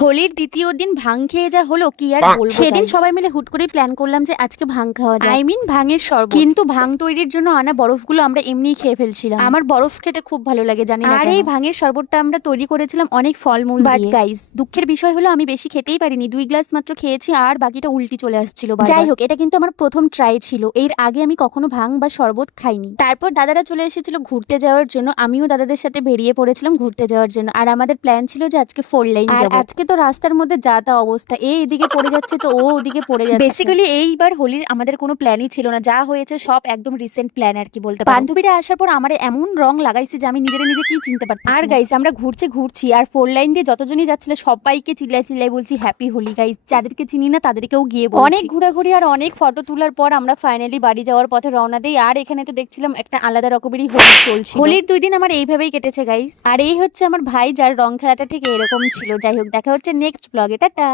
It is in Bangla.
হোলির দ্বিতীয় দিন ভাং খেয়ে যা হলো কি আর বলবো। সেদিন সবাই মিলে হুট করে প্ল্যান করলাম যে আজকে ভাং খাওয়া যায়, ভাঙের শরবত। কিন্তু ভাং তৈরির জন্য আনা বরফগুলো আমরা এমনিই খেয়ে ফেলছিলাম। আমার বরফ খেতে খুব ভালো লাগে, জানি না। আর এই ভাঙের শরবতটা আমরা তৈরি করেছিলাম অনেক ফলমূল দিয়ে। বাট গাইস, দুঃখের বিষয় হলো আমি বেশি খেতেই পারিনি, 2 গ্লাস মাত্র খেয়েছি আর বাকিটা উল্টি চলে আসছিল। যাই হোক, এটা কিন্তু আমার প্রথম ট্রাই ছিল, এর আগে আমি কখনো ভাং বা শরবত খাইনি। তারপর দাদারা চলে এসেছিল ঘুরতে যাওয়ার জন্য, আমিও দাদাদের সাথে বেরিয়ে পড়েছিলাম ঘুরতে যাওয়ার জন্য। আর আমাদের প্ল্যান ছিল যে আজকে 4 লাইন যাব। আজকে তো রাস্তার মধ্যে যা তা অবস্থা, এদিকে পড়ে যাচ্ছে তো ও ওদিকে পড়ে যাচ্ছে। বেসিক্যালি এইবার হোলির আমাদের কোনো প্ল্যানই ছিল না, যা হয়েছে সব একদম রিসেন্ট প্ল্যান আর কি বলতে পারো। বান্ধবীরা আসার পর আমার এমন রং লাগাইছে যে আমি নিজে কি চিনতে পারছি। আর গাইস, আমরা ঘুরছি আর 4 লাইন দিয়ে যতজনই যাচ্ছিল সবাইকে চিল্লাই বলছি হ্যাপি হোলি। গাইস, যাদেরকে চিনি না তাদেরকেও গিয়ে বলছি। অনেক ঘোরাঘুরি আর অনেক ফটো তোলার পর আমরা ফাইনালি বাড়ি যাওয়ার পথে রওনা দিই। আর এখানে তো দেখছিলাম একটা আলাদা রকমেরই হোলি চলছে। হোলির 2 দিন আমার এইভাবেই কেটেছে গাইস। আর এই হচ্ছে আমার ভাই, যার রং খেলাটা ঠিক এরকম ছিল। যাই হোক, দেখা হচ্ছে নেক্সট ব্লগে, টাটা।